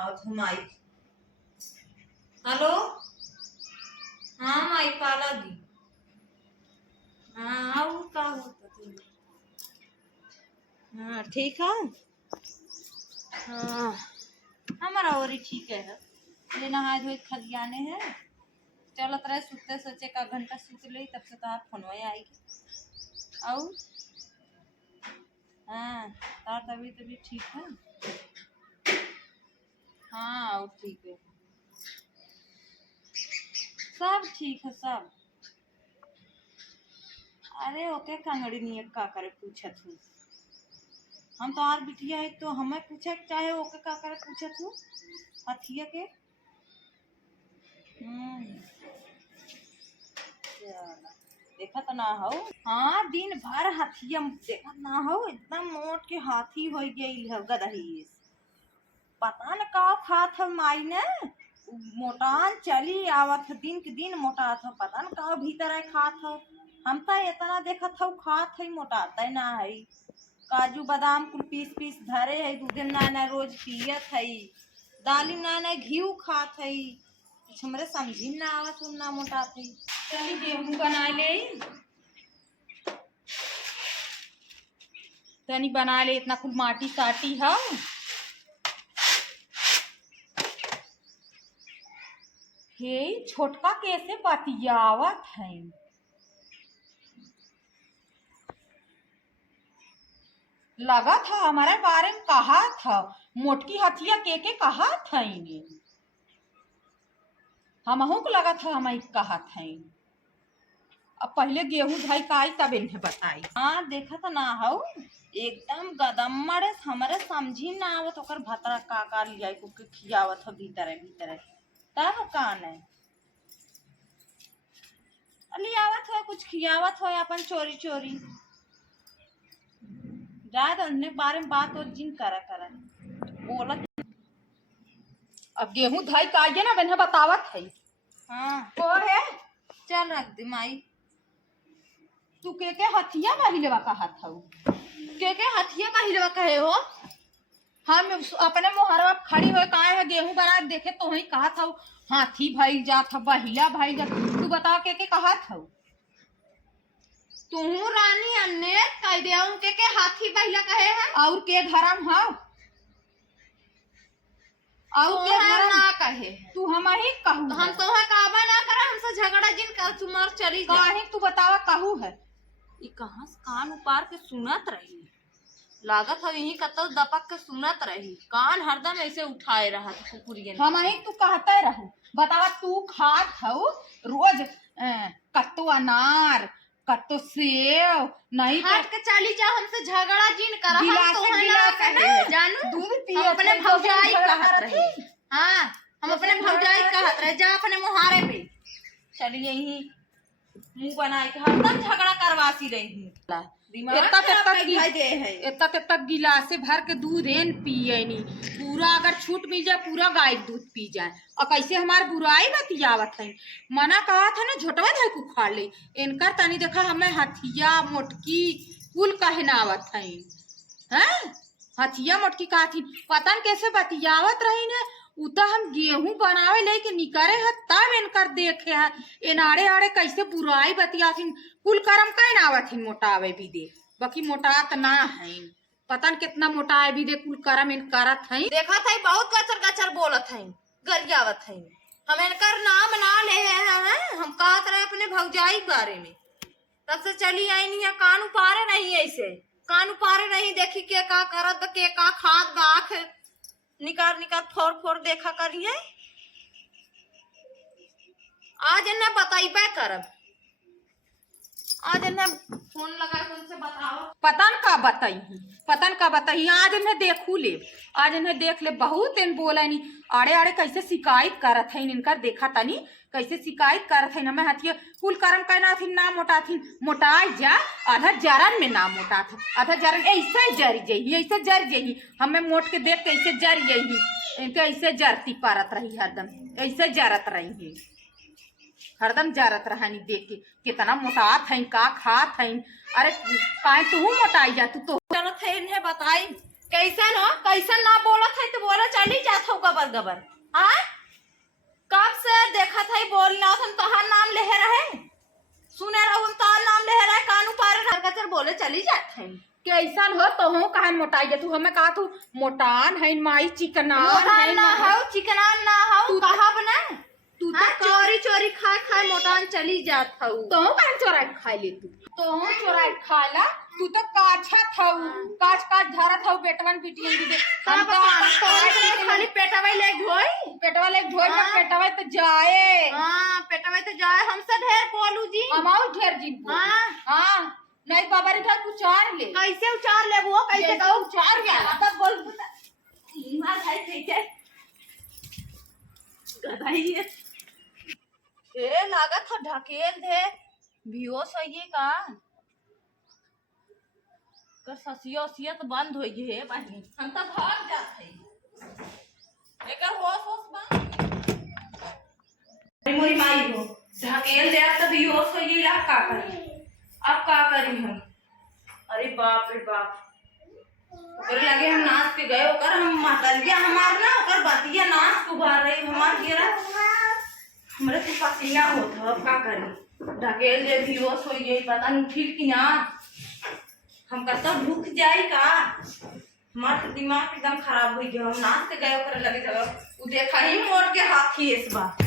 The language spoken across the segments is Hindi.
बनावत हूँ माई। हेलो, हाँ माई पाला दी। हाँ और का होता तुम? हाँ ठीक है। हाँ हमारा और ही ठीक है। ये नहा धोई खलियाने हैं, चलत रहे सुते सोचे का घंटा सुत ले तब से तार फोनवा आएगी। और हाँ तार तभी ठीक है। हाँ और ठीक है, सब ठीक है सब। अरे ओके कंगड़ी नहीं का करे पूछत हूँ। हम तो आर बिटिया है तो हमें पूछे चाहे ओके का करे पूछत हूँ हथिया के। देखा तो ना हो। हाँ दिन भर हाथिया देखा ना हो, एकदम मोट के हाथी हो गई है गदही। पता न का खात है माई ने, मोटान चली आवत दिन के दिन मोटा था। पता न का भीतर है खात है। हम तो इतना देखा था खात है मोटाता ना है। काजू बादाम कुल पीस पीस धरे है, दूध ना रोज पियत है, दाली ना घी खात है। हमरे समझी ना आवत ना मोटात है। चली गेहूं बना ले, तनी बना ले, इतना कुल माटी साटी है। हे छोटका कैसे बतियावत है। लगा था हमारे बारे में कहा था, मोटकी हथिया के कहा था इन्हें। हमहू को लगा था हम कहा था। अब पहले गेहूं धाई का आई तब इन्हें बताई। हाँ देखा तो ना हो, एकदम गदम्मड़ हमारे समझी ना आवत ओकर भतरा का लिया के खियावत हो भीतर भीतर। तब कान है लियावत हो कुछ खियावत हो अपन चोरी चोरी। जाए तो बारे में बात और जिन करा बोलत। अब गेहूं धाई का आइए ना मैंने बतावत है। हाँ वो है, चल रख दे माई। तू के हथिया महिलवा कहा था, के हथिया महिलवा कहे हो। हम अपने मोहरवा खड़ी हुए कहा है गेहूं बना देखे तो वही कहा था हाथी भाई जा था बहिला भाई जा। तू बता के कहा था तू रानी अन्ने कह दे के हाथी बहिला कहे है। और के घरम है और के घर ना कहे तू हम ही कहू। हम तो है काबा ना करा हमसे झगड़ा जिन का तुम्हार चली काहे तू बतावा कहू है। ये कहां से कान उपार के सुनत रही, लागत है यही कतो दपक के सुनत रही। कान हरदम ऐसे उठाए रहा कुकुरियन। हम ही तू कहते रहू बतावा तू खात हो रोज कत्तो अनार कत्तो सेव नहीं हट के चली जा हमसे झगड़ा जिन करा। हम तो है जानू दूध पिए अपने भौजाई कहत रहे। हाँ हम अपने भौजाई कहत रहे जा अपने मुहारे पे चली यही मुंह बनाए के हरदम झगड़ा करवासी रही। इतना गिलासे भर के दूध एन पिए नी पूरा, अगर छूट मिल जाए पूरा गाय दूध पी जाए। और कैसे हमार बुराई बतियावत है। मना कहा था ना झोटवा धाय को खा ले इनकर तनी देखा हमें हथिया मोटकी कुल कहनावत है। हैं हथिया मोटकी कहा थी पता न कैसे बतियावत रही ने। उता हम गेहूं बनावे ले के निकरे है तब इनकर देखे है इनाड़े आड़े कैसे बुराई बतियाथिन। कुल करम कहीं आवथिन मोटावे भी दे बाकी मोटात ना है। पता न कितना मोटाए भी दे कुल करम इन करत है। देखा था बहुत गचर गचर बोलत है गरियावत है। हम इनकर नाम ना ले हैं, हम कहत रहे अपने भौजाई बारे में तब से चली आई नहीं है। कान उपारे नहीं ऐसे कान उपारे नहीं देखी के का करत के का खाद बाख निकार निकार फोड़ फोड़ देखा करिए। आज इन्हें बताइबे करब, आज इन्हें फोन लगा उनसे बताओ पतन का बताई आज इन्हें देखू ले। आज इन्हें देख ले बहुत इन बोला नहीं आड़े आड़े कैसे शिकायत करत है इनकर देखा तनी कैसे शिकायत करत है। मैं हथिया कुल करम कहना थी ना मोटा थी मोटाई जा आधा जरन में ना मोटा था आधा जरन ऐसे जर जही ऐसे जर जही हमें मोट के देख कैसे जर जही इनके ऐसे जरती परत रही हरदम ऐसे जरत रही है हरदम जरत रहानी देख के कितना मोटात है का खात है। अरे काहे तू मोटाई जा तू तो चलत है इन्हें बताई कैसन हो, कैसन ना बोलत है तो बोला चली जात हो गबर गबर। हाँ, कब से देखा था बोल ना हम तोहार नाम ले रहे, सुने रहो हम तोहार नाम ले रहे, कानू पार हरकत बोले चली जात है। कैसन हो तो हूँ कहन मोटाई जा तू हमें कहा तू मोटान है माई चिकनान मोटान है ना हो, चिकनान ना हो, तू कहा बना तू हाँ, तो चोरी चोरी खा खा मोटान चली जात हो। तो कहन चोरा के खा ले तू चोरा के खा ला तू तो काछा थाऊ काच काच धरत हऊ बेटवन बिटियन भी हम तो खाली पेटवा ले ढोई, पेटवा ले ढोई में पेटवा तो जाए। हाँ पेटवा तो जाए, हमसे ढेर बोलू जी। हमाऊ ढेर जी हाँ नहीं बाबा रे तू चार ले कैसे उचार ले वो, कैसे कहूँ चार गया तब बोल मार भाई कैसे गधाई है। ए लागत हो ढकेल दे भियो सही का कर ससिया उसिया तो बंद हो गई है बहनी, हम तो भाग जात है एकर होश होश बंद मोरी माई हो ढकेल दे तो भियोस हो गई। अब का करी, अब का करी हम, अरे बाप रे बाप ओकर लगे हम नाच के गए ओकर हम मातलिया हमार ना ओकर बतिया नाच को भर रही हमार गिरा हमरे से पसीना होत ह। अब का करी ढकेल दे भियोस हो गई, पता नहीं ठीक कि ना हम कत्ता भूख जाई का, हमार तो दिमाग एकदम खराब हो गया। हम नाच के गए ओकर लगे जगह उ देखा ही मोड़ के हाथी इस बार,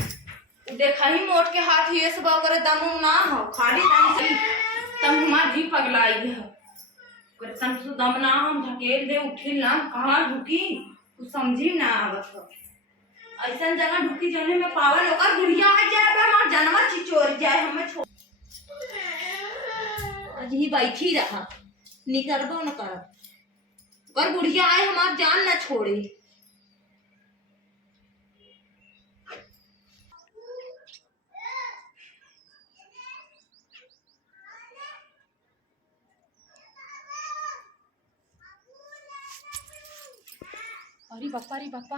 उ देखा ही मोड़ के हाथी इस बार ओकर दम ना हो खाली टाइम से तब हमार जी पगलाई है ओकर तम से दम ना हम ढकेल दे उठिल ना कहाँ ढुकी कुछ समझी ना आवत हो। ऐसा जगह ढुकी जाने में पावल ओकर गुड़िया आ जाए हमार जानवर चिचोर जाए हमें छोड़ अजी बैठी रहा निकलबो न करब ओकर गुड़िया आए हमार जान न छोड़े। अरे बापा